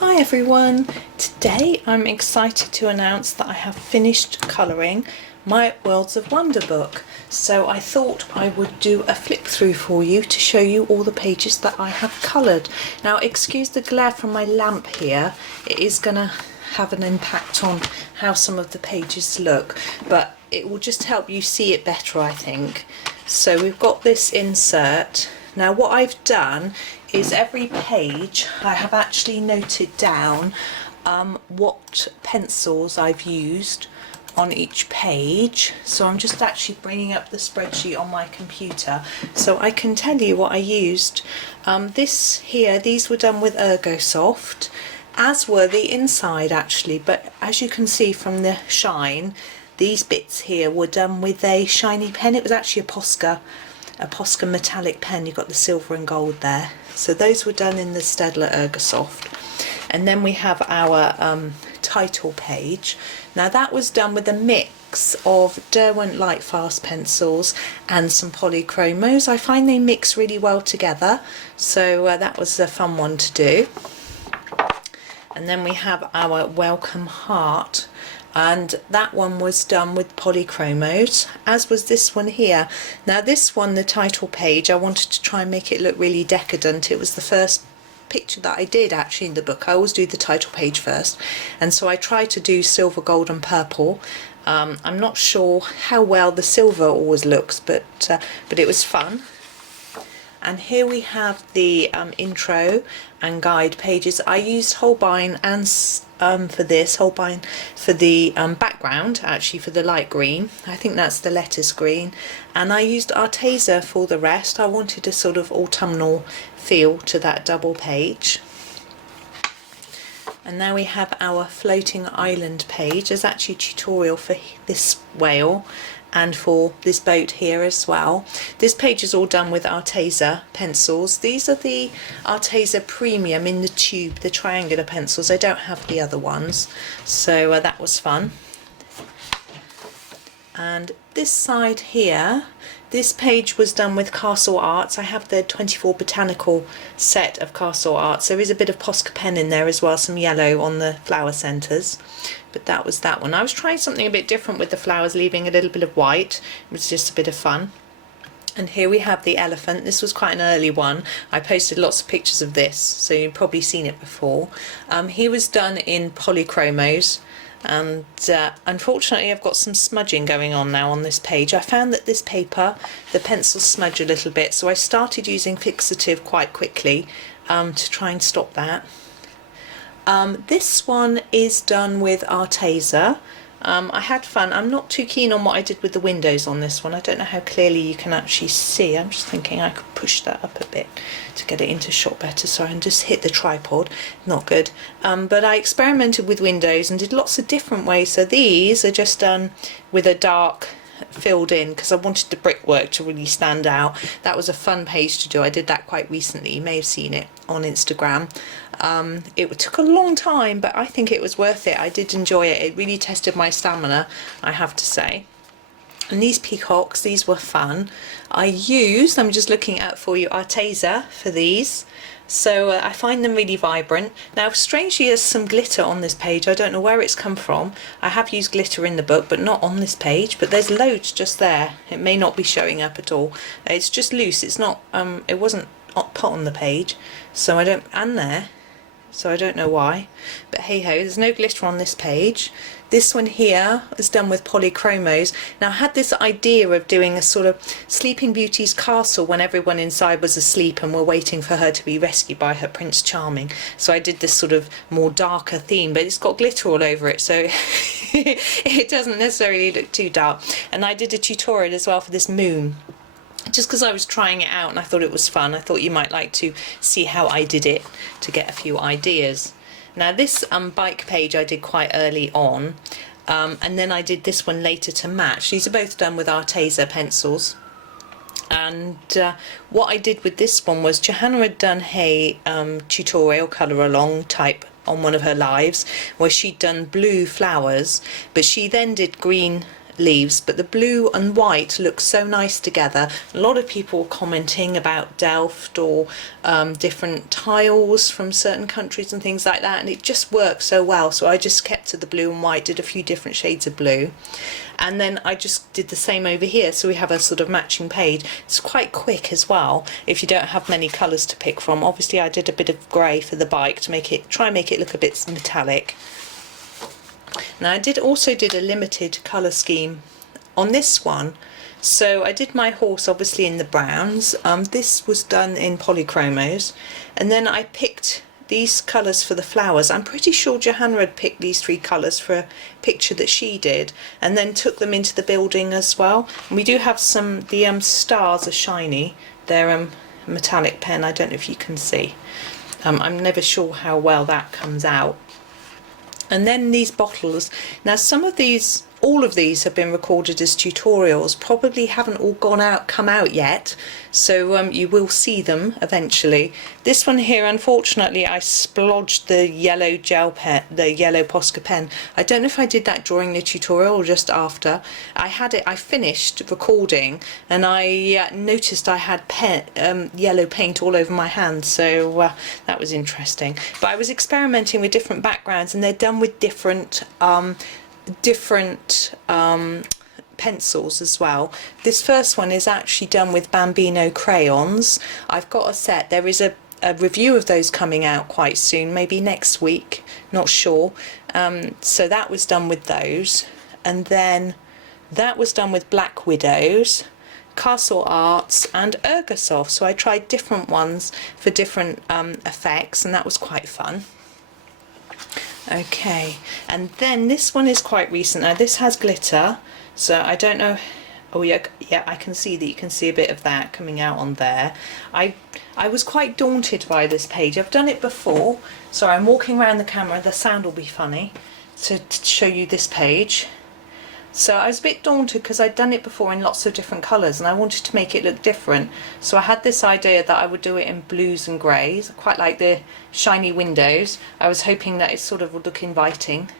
Hi everyone! Today I'm excited to announce that I have finished colouring my Worlds of Wonder book. So I thought I would do a flip through for you to show you all the pages that I have coloured. Now excuse the glare from my lamp here, it is going to have an impact on how some of the pages look, but it will just help you see it better, I think. So we've got this insert. Now what I've done is every page I have actually noted down what pencils I've used on each page. So I'm just actually bringing up the spreadsheet on my computer so I can tell you what I used. These were done with Ergosoft, as were the inside actually, but as you can see from the shine, these bits here were done with a shiny pen. It was actually a Posca metallic pen. You've got the silver and gold there. So those were done in the Staedtler Ergosoft. And then we have our title page. Now that was done with a mix of Derwent Lightfast pencils and some Polychromos. I find they mix really well together, so that was a fun one to do. And then we have our Welcome Heart, and that one was done with Polychromos, as was this one here. Now this one, the title page, I wanted to try and make it look really decadent. It was the first picture that I did actually in the book. I always do the title page first, and so I tried to do silver, gold and purple. I'm not sure how well the silver always looks, but it was fun. And here we have the intro and guide pages. I used Holbein and Holbein for the background, actually for the light green. I think that's the lettuce green. And I used Arteza for the rest. I wanted a sort of autumnal feel to that double page. And now we have our floating island page. There's actually a tutorial for this whale and for this boat here as well. This page is all done with Arteza pencils. These are the Arteza Premium in the tube, the triangular pencils. I don't have the other ones, so that was fun. And this side here, this page was done with Castle Arts. I have the 24 Botanical set of Castle Arts. There is a bit of Posca pen in there as well, some yellow on the flower centres. But that was that one. I was trying something a bit different with the flowers, leaving a little bit of white. It was just a bit of fun. And here we have the elephant. This was quite an early one. I posted lots of pictures of this, so you've probably seen it before. He was done in Polychromos. And unfortunately I've got some smudging going on now on this page. I found that this paper, the pencils smudge a little bit, so I started using FIXATIVE quite quickly to try and stop that. This one is done with Arteza. I had fun. I'm not too keen on what I did with the windows on this one. I don't know how clearly you can actually see. I'm just thinking I could push that up a bit to get it into shot better. Sorry, and just hit the tripod. Not good. But I experimented with windows and did lots of different ways. So these are just done with a dark filled in because I wanted the brickwork to really stand out. That was a fun page to do. I did that quite recently. You may have seen it on Instagram. It took a long time, but I think it was worth it. I did enjoy it. It really tested my stamina, I have to say. And these peacocks, these were fun. I'm just looking at for you, Arteza for these. So I find them really vibrant. Now strangely there's some glitter on this page. I don't know where it's come from. I have used glitter in the book but not on this page, but there's loads just there. It may not be showing up at all. It's just loose. It's not it wasn't put on the page, so I don't, and there, so I don't know why, but hey ho, there's no glitter on this page. This one here is done with Polychromos. Now I had this idea of doing a sort of Sleeping Beauty's castle when everyone inside was asleep and were waiting for her to be rescued by her Prince Charming. So I did this sort of more darker theme, but it's got glitter all over it, so it doesn't necessarily look too dark. And I did a tutorial as well for this moon, just because I was trying it out and I thought it was fun. I thought you might like to see how I did it to get a few ideas. Now this bike page I did quite early on, and then I did this one later to match. These are both done with Arteza pencils. And what I did with this one was Johanna had done a tutorial colour along type on one of her lives where she'd done blue flowers, but she then did green leaves, but the blue and white look so nice together. A lot of people commenting about Delft or different tiles from certain countries and things like that, and it just works so well. So I just kept to the blue and white, did a few different shades of blue, and then I just did the same over here, so we have a sort of matching page. It's quite quick as well if you don't have many colours to pick from. Obviously I did a bit of grey for the bike to make it, try and make it look a bit metallic. Now I also did a limited colour scheme on this one. So I did my horse obviously in the browns. This was done in Polychromos, and then I picked these colours for the flowers. I'm pretty sure Johanna had picked these 3 colours for a picture that she did, and then took them into the building as well. And we do have the stars are shiny. They're a metallic pen. I don't know if you can see. I'm never sure how well that comes out. And then these bottles. Now all of these have been recorded as tutorials, probably haven't all come out yet, so you will see them eventually. This one here, unfortunately, I splodged the yellow gel pen, the yellow Posca pen. I don't know if I did that during the tutorial or just after. I finished recording, and I noticed I had yellow paint all over my hand, so that was interesting. But I was experimenting with different backgrounds, and they're done with different pencils as well. This first one is actually done with Bambino Crayons. I've got a set. There is a review of those coming out quite soon, maybe next week, not sure. So that was done with those, and then that was done with Black Widows, Castle Arts and Ergosoft. So I tried different ones for different effects, and that was quite fun. Okay, and then this one is quite recent. Now this has glitter, so I don't know. Oh yeah, I can see that. You can see a bit of that coming out on there. I was quite daunted by this page. I've done it before. Sorry, I'm walking around the camera. The sound will be funny to show you this page. So I was a bit daunted because I'd done it before in lots of different colours, and I wanted to make it look different. So I had this idea that I would do it in blues and greys. I quite like the shiny windows. I was hoping that it sort of would look inviting.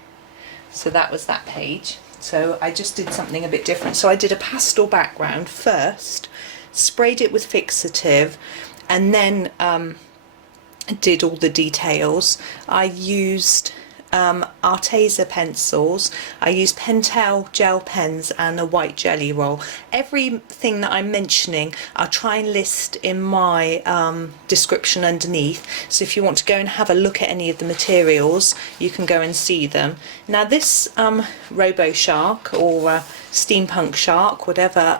So that was that page. So I just did something a bit different. So I did a pastel background first, sprayed it with fixative, and then did all the details. I used Arteza pencils. I use Pentel gel pens and a white jelly roll. Everything that I'm mentioning I'll try and list in my description underneath, so if you want to go and have a look at any of the materials you can go and see them. Now this Robo Shark or Steampunk Shark, whatever,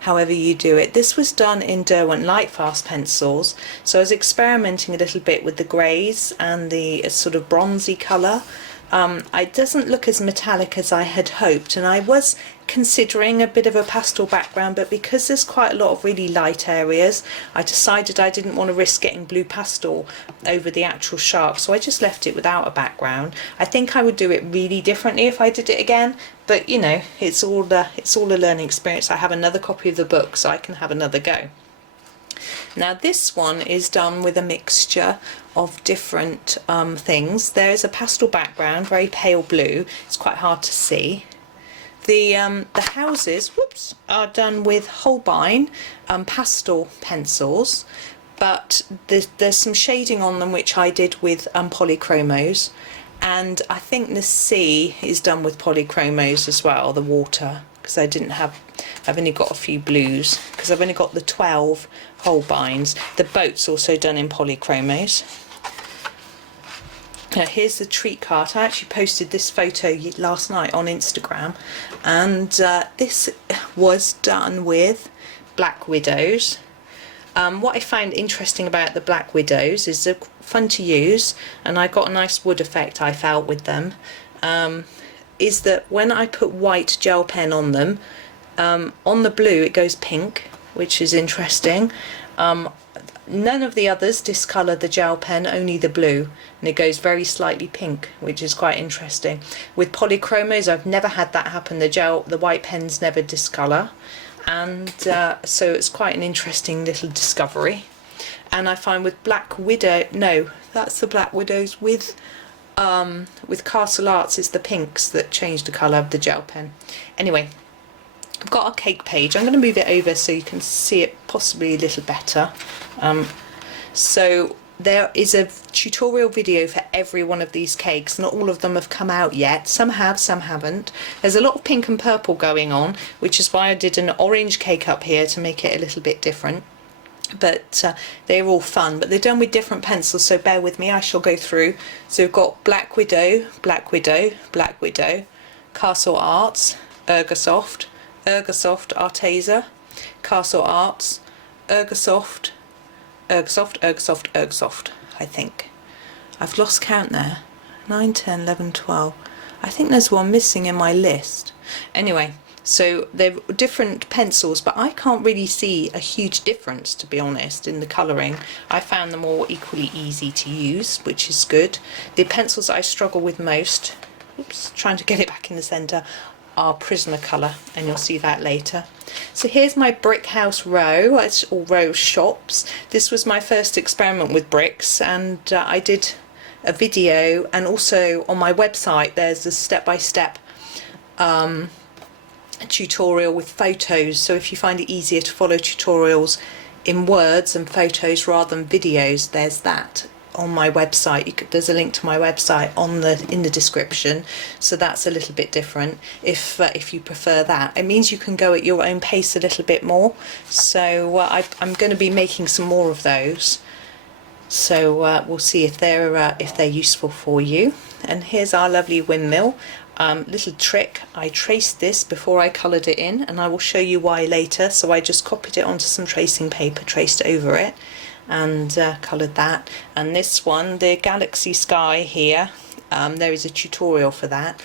however you do it, this was done in Derwent Lightfast pencils, so I was experimenting a little bit with the greys and the sort of bronzy colour. It doesn't look as metallic as I had hoped, and I was considering a bit of a pastel background, but because there's quite a lot of really light areas, I decided I didn't want to risk getting blue pastel over the actual shark, so I just left it without a background. I think I would do it really differently if I did it again, but you know, it's all a learning experience. I have another copy of the book, so I can have another go. Now this one is done with a mixture of different things. There is a pastel background, very pale blue. It's quite hard to see. The houses, are done with Holbein pastel pencils, but there's some shading on them which I did with Polychromos, and I think the sea is done with Polychromos as well, the water, because I've only got a few blues because I've only got the 12 Holbeins. The boat's also done in Polychromos. Now here's the treat cart. I actually posted this photo last night on Instagram, and this was done with Black Widows. What I find interesting about the Black Widows is they're fun to use, and I got a nice wood effect I felt with them, is that when I put white gel pen on them, on the blue it goes pink, which is interesting. None of the others discolour the gel pen, only the blue, and it goes very slightly pink, which is quite interesting. With Polychromos I've never had that happen. The white pens never discolour, and so it's quite an interesting little discovery. And I find with Black Widow, no, that's the Black Widows, with Castle Arts it's the pinks that change the colour of the gel pen. Anyway, I've got our cake page. I'm going to move it over so you can see it possibly a little better. So there is a tutorial video for every one of these cakes. Not all of them have come out yet. Some have, some haven't. There's a lot of pink and purple going on, which is why I did an orange cake up here to make it a little bit different. But they're all fun, but they're done with different pencils, so bear with me, I shall go through. So we've got Black Widow, Black Widow, Black Widow, Castle Arts, Ergosoft, Ergosoft Arteza, Castle Arts, Ergosoft, Ergosoft, Ergosoft, Ergosoft, I think. I've lost count there. 9, 10, 11, 12. I think there's one missing in my list. Anyway, so they're different pencils, but I can't really see a huge difference, to be honest, in the colouring. I found them all equally easy to use, which is good. The pencils I struggle with most, oops, trying to get it back in the centre, are Prismacolor, and you'll see that later. So here's my brick house row, it's all row shops. This was my first experiment with bricks, and I did a video, and also on my website there's a step-by-step tutorial with photos, so if you find it easier to follow tutorials in words and photos rather than videos, there's that on my website. There's a link to my website in the description, so that's a little bit different if you prefer that. It means you can go at your own pace a little bit more, so I'm going to be making some more of those, so we'll see if they're useful for you. And here's our lovely windmill. Little trick, I traced this before I coloured it in, and I will show you why later. So I just copied it onto some tracing paper, traced over it, and coloured that. And this one, the galaxy sky here, there is a tutorial for that.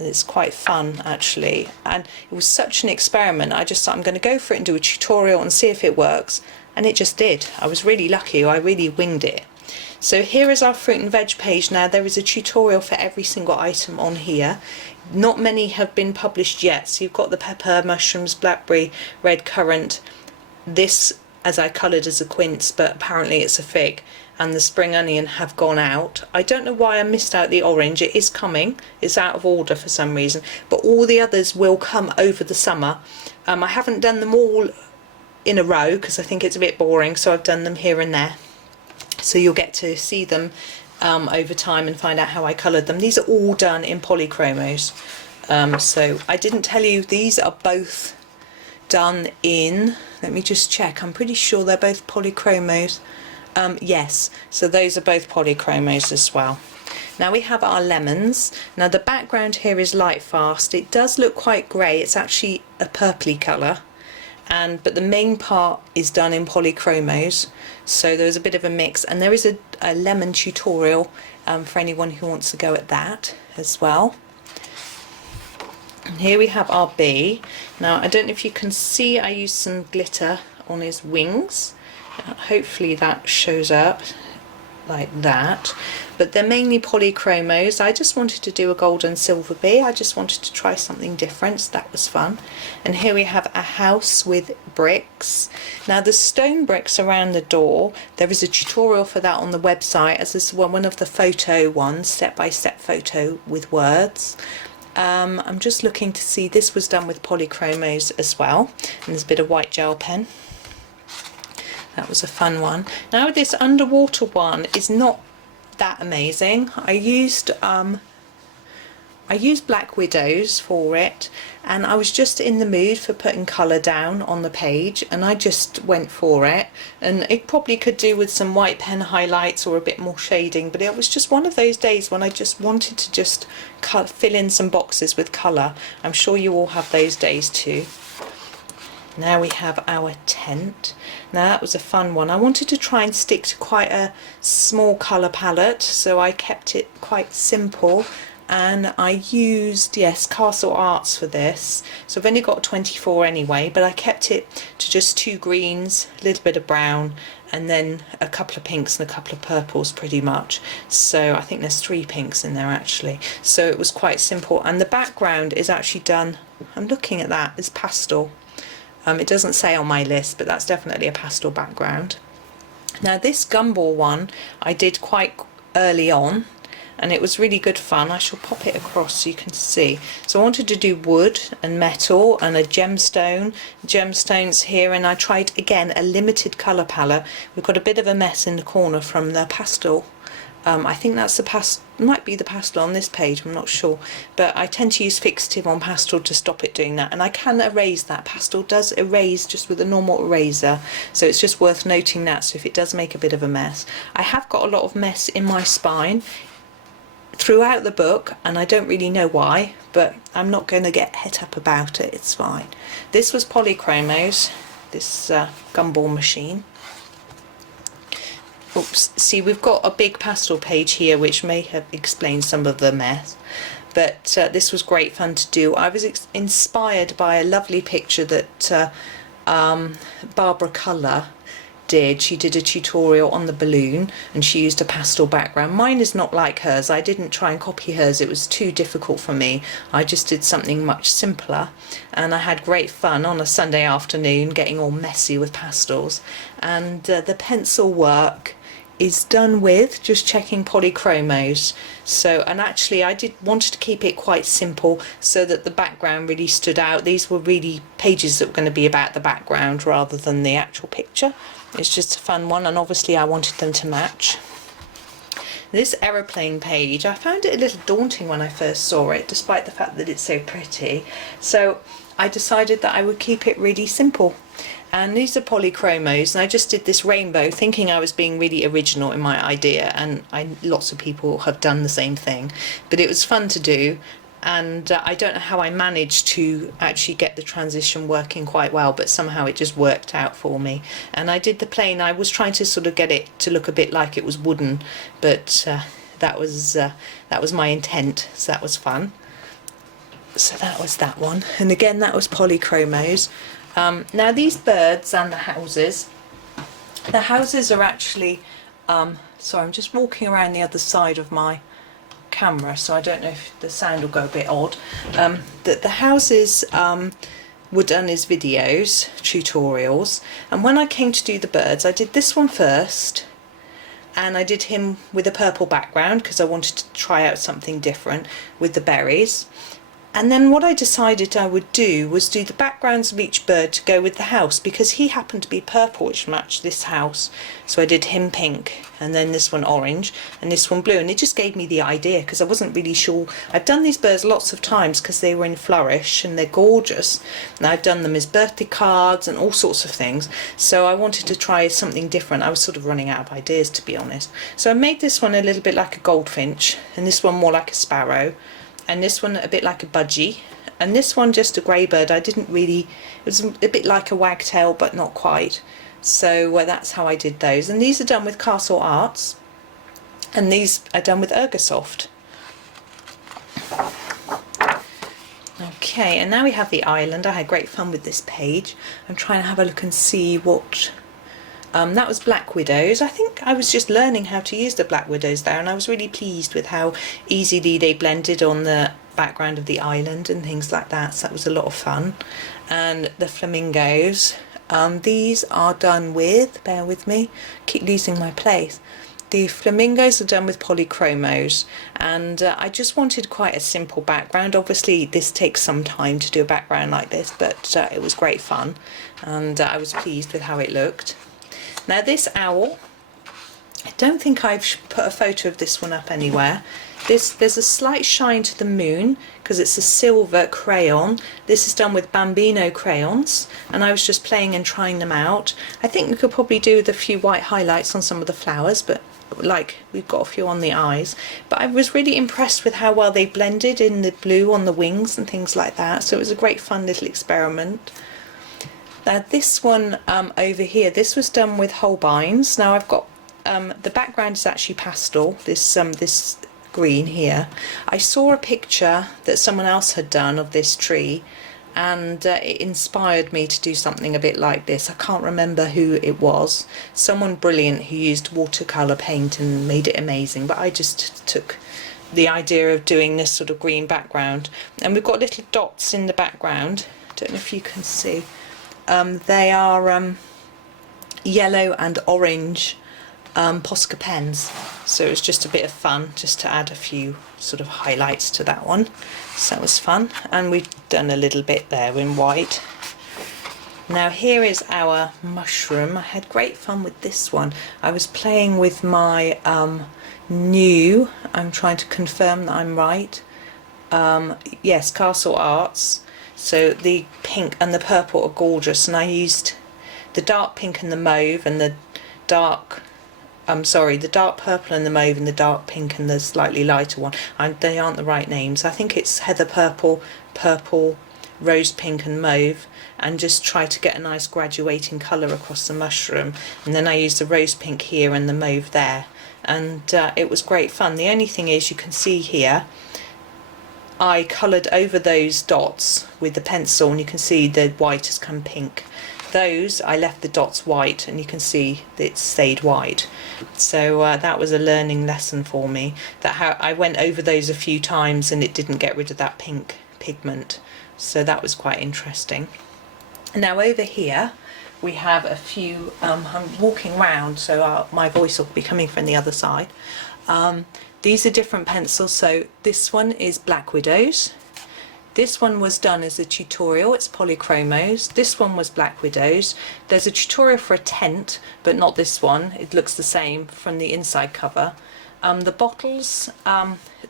It's quite fun actually, and it was such an experiment. I just thought I'm going to go for it and do a tutorial and see if it works, and it just did. I was really lucky, I really winged it. So here is our fruit and veg page. Now there is a tutorial for every single item on here. Not many have been published yet, so you've got the pepper, mushrooms, blackberry, red currant, this as I coloured as a quince, but apparently it's a fig, and the spring onion have gone out. I don't know why I missed out the orange. It is coming, it's out of order for some reason, but all the others will come over the summer. I haven't done them all in a row because I think it's a bit boring, so I've done them here and there. So you'll get to see them over time and find out how I coloured them. These are all done in Polychromos. So I didn't tell you, these are both done in, let me just check, I'm pretty sure they're both Polychromos. Yes, so those are both Polychromos as well. Now we have our lemons. Now the background here is Lightfast. It does look quite grey, it's actually a purpley colour. But the main part is done in Polychromos, so there's a bit of a mix, and there is a lemon tutorial for anyone who wants to go at that as well. And here we have our bee. Now I don't know if you can see, I used some glitter on his wings. Hopefully that shows up like that, but they're mainly Polychromos. I just wanted to do a gold and silver bee. I just wanted to try something different, so that was fun. And here we have a house with bricks. Now the stone bricks around the door, there is a tutorial for that on the website, as this is one of the photo ones, step-by-step photo with words. I'm just looking to see, this was done with Polychromos as well, and there's a bit of white gel pen. That was a fun one. Now this underwater one is not that amazing. I used Black Widows for it, and I was just in the mood for putting colour down on the page, and I just went for it. And it probably could do with some white pen highlights or a bit more shading, but it was just one of those days when I just wanted to just fill in some boxes with colour. I'm sure you all have those days too. Now we have our tent. Now that was a fun one. I wanted to try and stick to quite a small colour palette, so I kept it quite simple, and I used, yes, Castle Arts for this. So I've only got 24 anyway, but I kept it to just 2 greens, a little bit of brown, and then a couple of pinks and a couple of purples pretty much. So I think there's 3 pinks in there actually. So it was quite simple, and the background is actually done, I'm looking at that, it's pastel. It doesn't say on my list, but that's definitely a pastel background. Now this gumball one I did quite early on, and it was really good fun. I shall pop it across so you can see. So I wanted to do wood and metal and a gemstones here, and I tried again a limited colour palette. We've got a bit of a mess in the corner from the pastel. I think that's the might be the pastel on this page, I'm not sure, but I tend to use fixative on pastel to stop it doing that, and I can erase that. Pastel does erase just with a normal eraser, so it's just worth noting that. So if it does make a bit of a mess, I have got a lot of mess in my spine throughout the book, and I don't really know why, but I'm not going to get het up about it, it's fine. This was Polychromos, this gumball machine. Oops, see, we've got a big pastel page here which may have explained some of the mess, but this was great fun to do. I was inspired by a lovely picture that Barbara Colour did. She did a tutorial on the balloon and she used a pastel background. Mine is not like hers. I didn't try and copy hers, it was too difficult for me. I just did something much simpler, and I had great fun on a Sunday afternoon getting all messy with pastels. And the pencil work is done with just checking Polychromos. So, and actually I wanted to keep it quite simple so that the background really stood out. These were really pages that were going to be about the background rather than the actual picture. It's just a fun one, and obviously I wanted them to match. This aeroplane page, I found it a little daunting when I first saw it, despite the fact that it's so pretty. So I decided that I would keep it really simple. And these are Polychromos, and I just did this rainbow thinking I was being really original in my idea, and lots of people have done the same thing, but it was fun to do. And I don't know how I managed to actually get the transition working quite well, but somehow it just worked out for me. And I did the plane, I was trying to sort of get it to look a bit like it was wooden, but that was my intent, so that was fun. So that was that one, and again that was Polychromos. Now these birds and the houses are actually, sorry, I'm just walking around the other side of my camera, so I don't know if the sound will go a bit odd. The houses were done as videos, tutorials, and when I came to do the birds, I did this one first, and I did him with a purple background because I wanted to try out something different with the berries. And then what I decided I would do was do the backgrounds of each bird to go with the house, because he happened to be purple, which matched this house. So I did him pink, and then this one orange, and this one blue, and it just gave me the idea because I wasn't really sure. I've done these birds lots of times because they were in Flourish and they're gorgeous, and I've done them as birthday cards and all sorts of things, so I wanted to try something different. I was sort of running out of ideas, to be honest. So I made this one a little bit like a goldfinch, and this one more like a sparrow, and this one a bit like a budgie, and this one just a grey bird. It was a bit like a wagtail but not quite. So that's how I did those, and these are done with Castle Arts, and these are done with Ergosoft. Okay, and now we have the island. I had great fun with this page. I'm trying to have a look and see what that was Black Widows. I think I was just learning how to use the Black Widows there, and I was really pleased with how easily they blended on the background of the island and things like that, so that was a lot of fun. And the Flamingos, these are done with, bear with me, keep losing my place. The Flamingos are done with Polychromos, and I just wanted quite a simple background. Obviously this takes some time to do a background like this, but it was great fun, and I was pleased with how it looked. Now this owl, I don't think I've put a photo of this one up anywhere. There's a slight shine to the moon because it's a silver crayon. This is done with Bambino Crayons, and I was just playing and trying them out. I think we could probably do with a few white highlights on some of the flowers, but like we've got a few on the eyes. But I was really impressed with how well they blended in the blue on the wings and things like that, so it was a great fun little experiment. Now this one over here, this was done with Holbeins. Now I've got the background is actually pastel, this green here. I saw a picture that someone else had done of this tree, and it inspired me to do something a bit like this. I can't remember who it was, someone brilliant who used watercolour paint and made it amazing, but I just took the idea of doing this sort of green background. And we've got little dots in the background, don't know if you can see. They are yellow and orange Posca pens, so it was just a bit of fun just to add a few sort of highlights to that one, so that was fun. And we've done a little bit there in white. Now here is our mushroom. I had great fun with this one. I was playing with my new, I'm trying to confirm that I'm right, yes, Castle Arts. So the pink and the purple are gorgeous, and I used the dark pink and the mauve and the dark, the dark purple and the mauve and the dark pink and the slightly lighter one. They aren't the right names. I think it's heather purple, purple, rose pink and mauve, and just try to get a nice graduating colour across the mushroom. And then I used the rose pink here and the mauve there, and it was great fun. The only thing is, you can see here I coloured over those dots with the pencil, and you can see the white has come pink. Those I left the dots white, and you can see that it stayed white. So that was a learning lesson for me, that how I went over those a few times and it didn't get rid of that pink pigment. So that was quite interesting. Now over here we have a few, I'm walking around, so my voice will be coming from the other side. These are different pencils. So this one is Black Widows. This one was done as a tutorial, it's Polychromos. This one was Black Widows. There's a tutorial for a tent, but not this one. It looks the same from the inside cover. The bottles,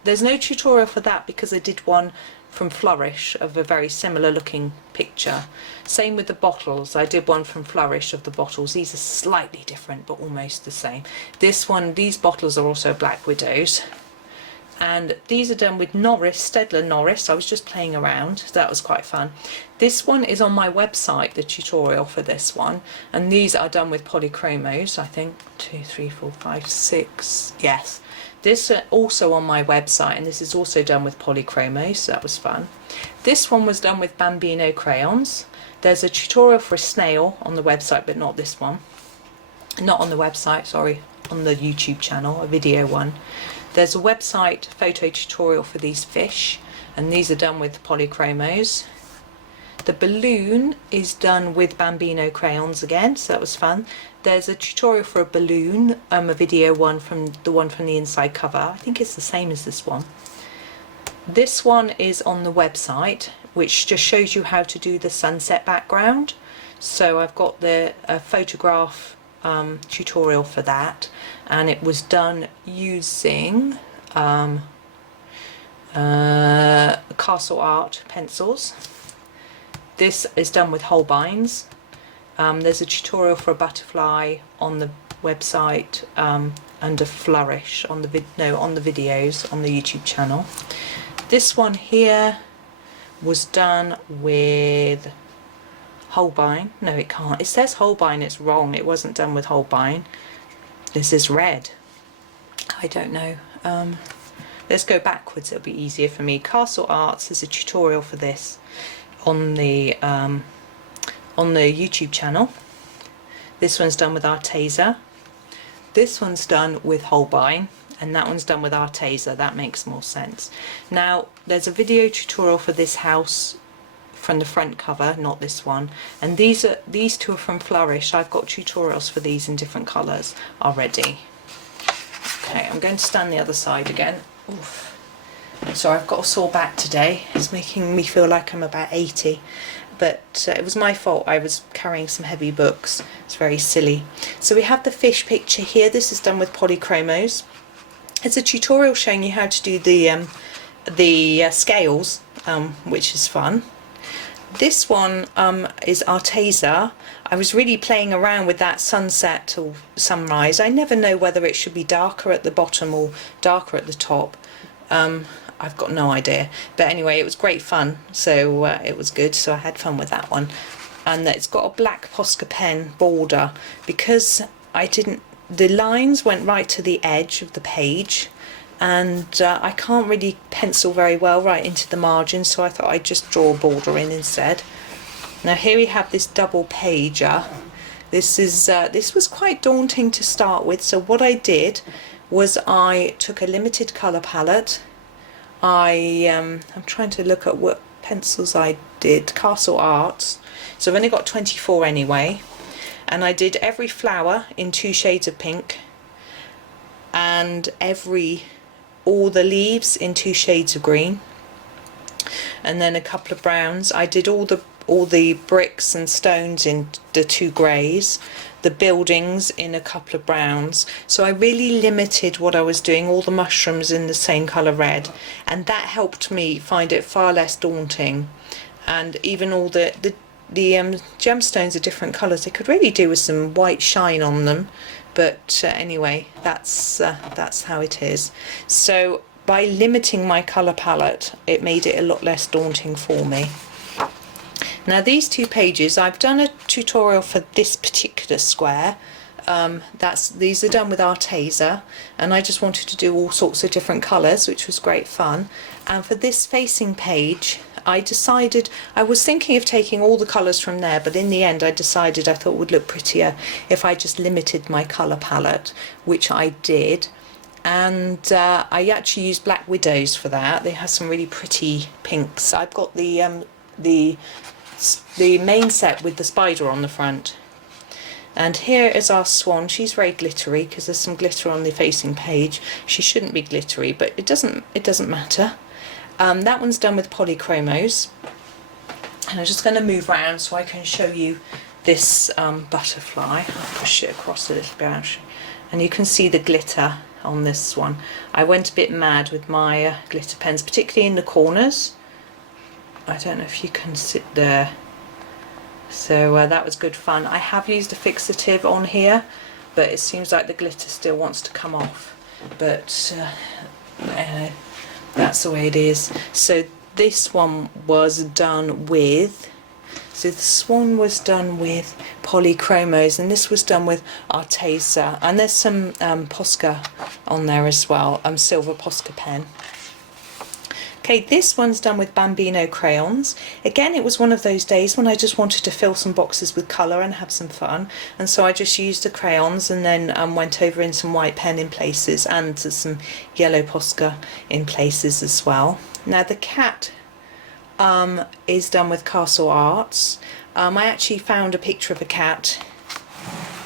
there's no tutorial for that because I did one from Flourish of a very similar looking picture. Same with the bottles, I did one from Flourish of the bottles. These are slightly different but almost the same. This one, these bottles are also Black Widows, and these are done with Noris, Staedtler Noris. I was just playing around, so that was quite fun. This one is on my website, the tutorial for this one, and these are done with Polychromos. I think 2, 3, 4, 5, 6, yes. This is also on my website, and this is also done with Polychromos, so that was fun. This one was done with Bambino Crayons. There's a tutorial for a snail on the website, but not this one. Not on the website, sorry, on the YouTube channel, a video one. There's a website photo tutorial for these fish, and these are done with Polychromos. The balloon is done with Bambino Crayons again, so that was fun. There's a tutorial for a balloon, a video one from the inside cover. I think it's the same as this one. This one is on the website, which just shows you how to do the sunset background. So I've got the photograph tutorial for that, and it was done using Castle Art pencils. This is done with Holbeins. There's a tutorial for a butterfly on the website under Flourish on the videos on the YouTube channel. This one here was done with Holbein. No, it can't. It says Holbein, it's wrong. It wasn't done with Holbein. This is red. I don't know. Let's go backwards, it'll be easier for me. Castle Arts, there's a tutorial for this on the YouTube channel. This one's done with Arteza. This one's done with Holbein, and that one's done with Arteza. That makes more sense. Now there's a video tutorial for this house from the front cover, not this one, and these two are from Flourish. I've got tutorials for these in different colours already. Okay, I'm going to stand the other side again. Oof. Sorry, I've got a sore back today. It's making me feel like I'm about 80, but it was my fault. I was carrying some heavy books. It's very silly. So we have the fish picture here. This is done with Polychromos. It's a tutorial showing you how to do the scales, which is fun. This one is Arteza. I was really playing around with that sunset or sunrise. I never know whether it should be darker at the bottom or darker at the top. I've got no idea, but anyway, it was great fun, so it was good, so I had fun with that one. And it's got a black Posca pen border, because the lines went right to the edge of the page, and I can't really pencil very well right into the margin, so I thought I'd just draw a border in instead. Now here we have this double pager. This was quite daunting to start with, so what I did was I took a limited colour palette. I'm trying to look at what pencils I did, Castle Arts, so I've only got 24 anyway, and I did every flower in 2 shades of pink, and all the leaves in 2 shades of green, and then a couple of browns. I did all the bricks and stones in the 2 greys, the buildings in a couple of browns. So I really limited what I was doing, all the mushrooms in the same colour red, and that helped me find it far less daunting. And even all the gemstones are different colours. They could really do with some white shine on them, but anyway, that's how it is. So by limiting my colour palette, it made it a lot less daunting for me. Now these 2 pages, I've done a tutorial for this particular square. These are done with Arteza, and I just wanted to do all sorts of different colours, which was great fun. And for this facing page, I decided, I was thinking of taking all the colours from there, but in the end I decided I thought it would look prettier if I just limited my colour palette, which I did. And I actually used Black Widows for that. They have some really pretty pinks. I've got the main set with the spider on the front. And here is our Swan. She's very glittery because there's some glitter on the facing page. She shouldn't be glittery, but it doesn't matter. That one's done with Polychromos. And I'm just going to move around so I can show you this butterfly. I'll push it across a little bit, and you can see the glitter on this one. I went a bit mad with my glitter pens, particularly in the corners. I don't know if you can sit there. So that was good fun. I have used a fixative on here, but it seems like the glitter still wants to come off. But that's the way it is. So this one was done with, so the Swan was done with Polychromos, and this was done with Arteza. And there's some Posca on there as well, silver Posca pen. Okay, this one's done with Bambino Crayons. Again, it was one of those days when I just wanted to fill some boxes with colour and have some fun, and so I just used the crayons and then went over in some white pen in places and some yellow Posca in places as well. Now the cat is done with Castle Arts. I actually found a picture of a cat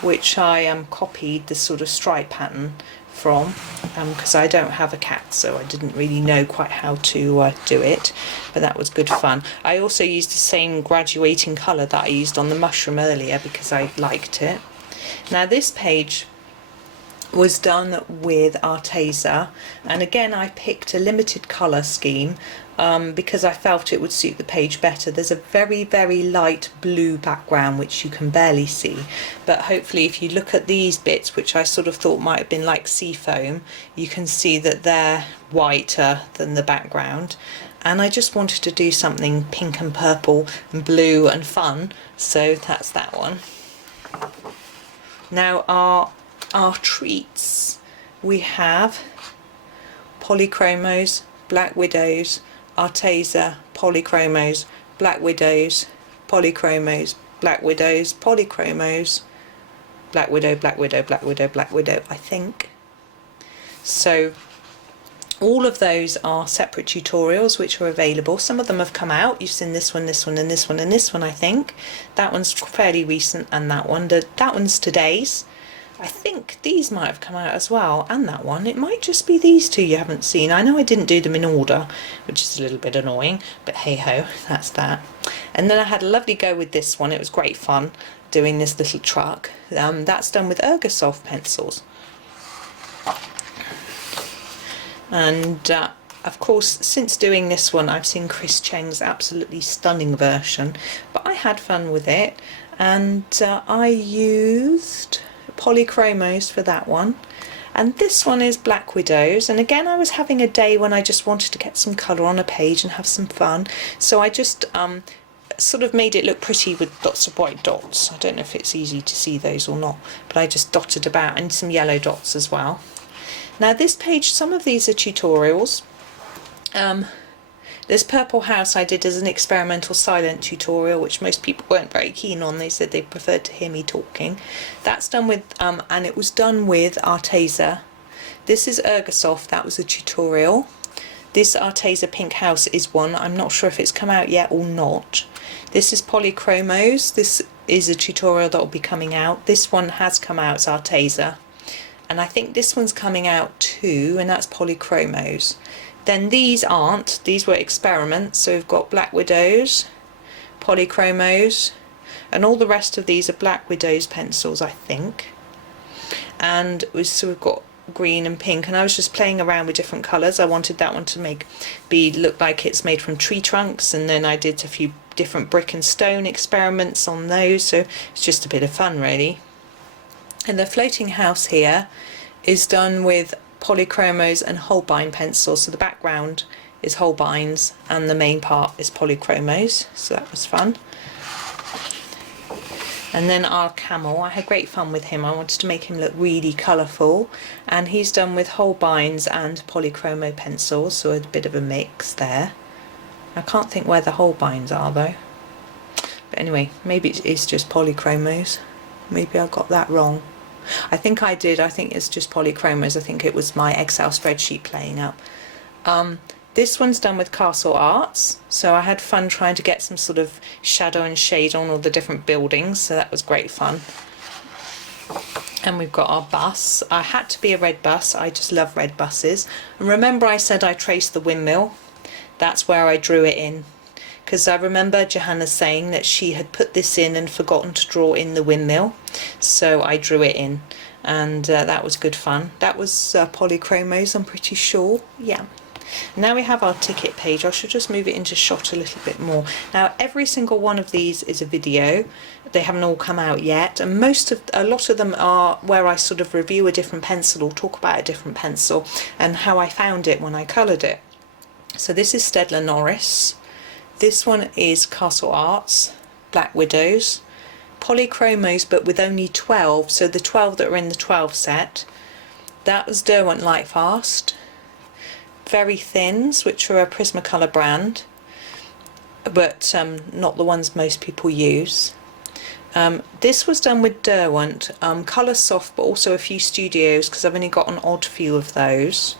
which I copied the sort of stripe pattern from, because I don't have a cat, so I didn't really know quite how to do it, but that was good fun. I also used the same graduating colour that I used on the mushroom earlier because I liked it. Now this page was done with Arteza, and again I picked a limited colour scheme because I felt it would suit the page better. There's a very, very light blue background which you can barely see, but hopefully if you look at these bits, which I sort of thought might have been like sea foam, you can see that they're whiter than the background. And I just wanted to do something pink and purple and blue and fun, so that's that one. Now our treats, we have Polychromos, Black Widows, Arteza, Polychromos, Black Widows, Polychromos, Black Widows, Polychromos, Black Widow, Black Widow, Black Widow, Black Widow, I think. So all of those are separate tutorials which are available. Some of them have come out. You've seen this one, this one, and this one, and this one, I think. That one's fairly recent, and that one. That one's today's. I think these might have come out as well, and that one. It might just be these two you haven't seen. I know I didn't do them in order, which is a little bit annoying, but hey ho, that's that. And then I had a lovely go with this one. It was great fun doing this little truck. That's done with Ergosoft pencils. And of course, since doing this one, I've seen Chris Cheng's absolutely stunning version, but I had fun with it, and I used Polychromos for that one, and this one is Black Widows. And again, I was having a day when I just wanted to get some colour on a page and have some fun, so I just sort of made it look pretty with lots of white dots. I don't know if it's easy to see those or not, but I just dotted about, and some yellow dots as well. Now this page, some of these are tutorials. This Purple House I did as an experimental silent tutorial, which most people weren't very keen on. They said they preferred to hear me talking. That's done with, and it was done with Arteza. This is Ergosoft, that was a tutorial. This Arteza Pink House is one. I'm not sure if it's come out yet or not. This is Polychromos. This is a tutorial that will be coming out. This one has come out, it's Arteza. and I think this one's coming out too, and that's Polychromos. Then these aren't, these were experiments, so we've got Black Widows, Polychromos, and all the rest of these are Black Widows pencils, I think. And so we've got green and pink, and I was just playing around with different colours. I wanted that one to look like it's made from tree trunks, and then I did a few different brick and stone experiments on those, so it's just a bit of fun really. And the floating house here is done with Polychromos and Holbein pencils, so the background is Holbeins and the main part is Polychromos, so that was fun. And then our Camel, I had great fun with him. I wanted to make him look really colourful, and he's done with Holbeins and Polychromo pencils, so a bit of a mix there. I can't think where the Holbeins are though, but anyway, maybe it is just Polychromos. Maybe I got that wrong. I think I did. I think it's just Polychromos. I think it was my Excel spreadsheet playing up. This one's done with Castle Arts, so I had fun trying to get some sort of shadow and shade on all the different buildings, so that was great fun. And we've got our bus. I had to be a red bus. I just love red buses. And remember I said I traced the windmill? That's where I drew it in, because I remember Johanna saying that she had put this in and forgotten to draw in the windmill, so I drew it in, and that was good fun. That was Polychromos, I'm pretty sure. Yeah. Now we have our ticket page. I should just move it into shot a little bit more. Now every single one of these is a video. They haven't all come out yet, and a lot of them are where I sort of review a different pencil or talk about a different pencil and how I found it when I coloured it. So this is Staedtler Noris. This one is Castle Arts, Black Widows, Polychromos, but with only 12, so the 12 that are in the 12 set. That was Derwent Lightfast, Verithins, which are a Prismacolor brand, but not the ones most people use. This was done with Derwent, Coloursoft, but also a few studios, because I've only got an odd few of those.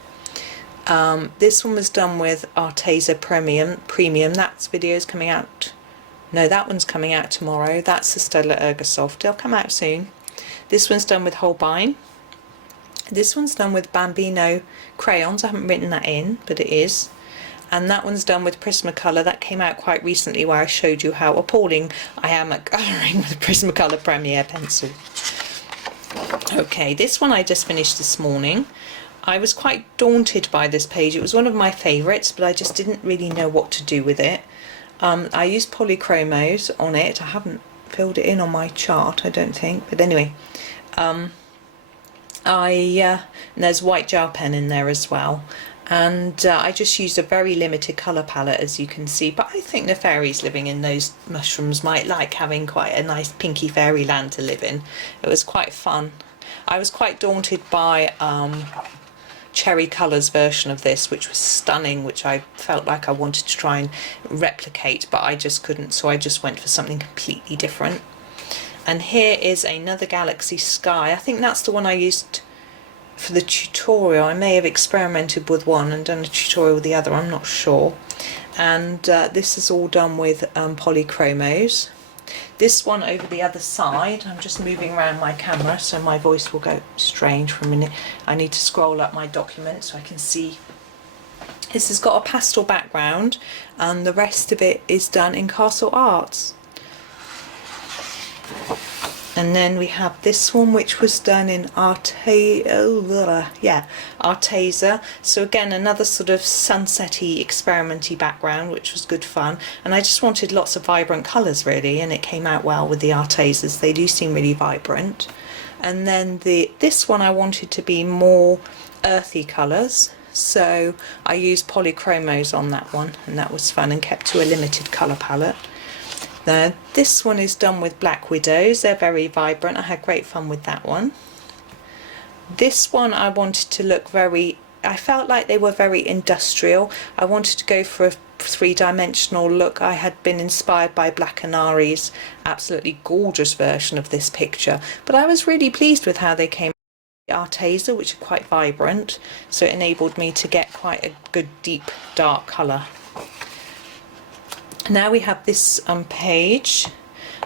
This one was done with Arteza Premium. That's videos coming out. No, that one's coming out tomorrow. That's the Staedtler Ergosoft. They'll come out soon. This one's done with Holbein. This one's done with Bambino Crayons. I haven't written that in, but it is. And that one's done with Prismacolor. That came out quite recently, where I showed you how appalling I am at colouring with a Prismacolor Premier pencil. Okay, this one I just finished this morning. I was quite daunted by this page. It was one of my favourites, but I just didn't really know what to do with it. I used Polychromos on it. I haven't filled it in on my chart, I don't think, but anyway. And there's white gel pen in there as well. And I just used a very limited colour palette, as you can see, but I think the fairies living in those mushrooms might like having quite a nice pinky fairyland to live in. It was quite fun. I was quite daunted by Cherry Colours version of this, which was stunning, which I felt like I wanted to try and replicate, but I just couldn't, so I just went for something completely different. And here is another Galaxy Sky. I think that's the one I used for the tutorial. I may have experimented with one and done a tutorial with the other, I'm not sure. And this is all done with Polychromos. This one over the other side, I'm just moving around my camera so my voice will go strange for a minute. I need to scroll up my document so I can see. This has got a pastel background and the rest of it is done in Castle Arts. And then we have this one, which was done in Arteza. So again, another sort of sunsetty, experimenty background, which was good fun. And I just wanted lots of vibrant colours really, and it came out well with the Artezas. They do seem really vibrant. And then this one I wanted to be more earthy colours, so I used Polychromos on that one, and that was fun and kept to a limited colour palette. Now this one is done with Black Widows. They're very vibrant. I had great fun with that one. This one I wanted to look very, I felt like they were very industrial. I wanted to go for a three-dimensional look. I had been inspired by Black Canary's absolutely gorgeous version of this picture, but I was really pleased with how they came out. Arteza, which are quite vibrant, so it enabled me to get quite a good deep dark colour. Now we have this page.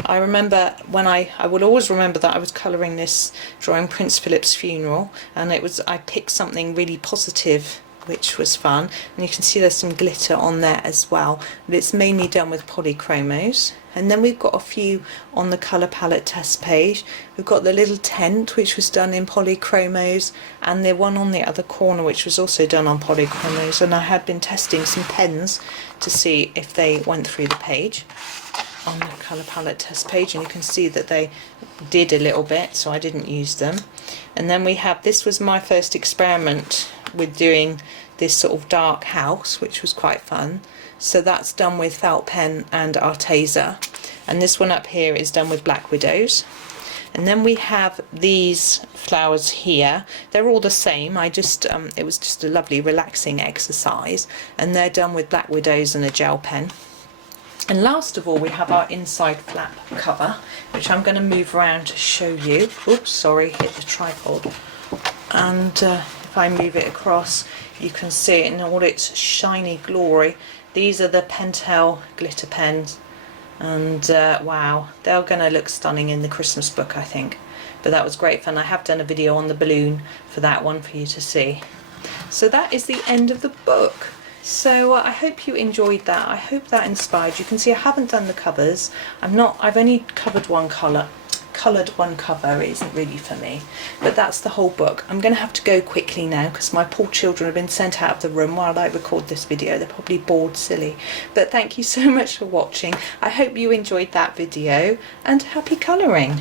I remember when I will always remember that I was colouring this drawing Prince Philip's funeral, and I picked something really positive, which was fun, and you can see there's some glitter on there as well, but it's mainly done with Polychromos. And then we've got a few on the colour palette test page. We've got the little tent, which was done in Polychromos, and the one on the other corner, which was also done on Polychromos. And I had been testing some pens to see if they went through the page on the colour palette test page, and you can see that they did a little bit, so I didn't use them. And then we have, this was my first experiment with doing this sort of dark house, which was quite fun. So that's done with felt pen and Arteza, and this one up here is done with Black Widows. And then we have these flowers here. They're all the same. It was just a lovely relaxing exercise, and they're done with Black Widows and a gel pen. And last of all, we have our inside flap cover, which I'm going to move around to show you. Oops, sorry, hit the tripod. And if I move it across, you can see it in all its shiny glory. These are the Pentel glitter pens, and wow, they're going to look stunning in the Christmas book, I think. But that was great fun. I have done a video on the balloon for that one for you to see. So that is the end of the book. So I hope you enjoyed that. I hope that inspired you. You can see I haven't done the covers. I've only covered one colour. Coloured one cover. It isn't really for me, but that's the whole book. I'm going to have to go quickly now because my poor children have been sent out of the room while I record this video. They're probably bored silly, but thank you so much for watching. I hope you enjoyed that video, and happy colouring.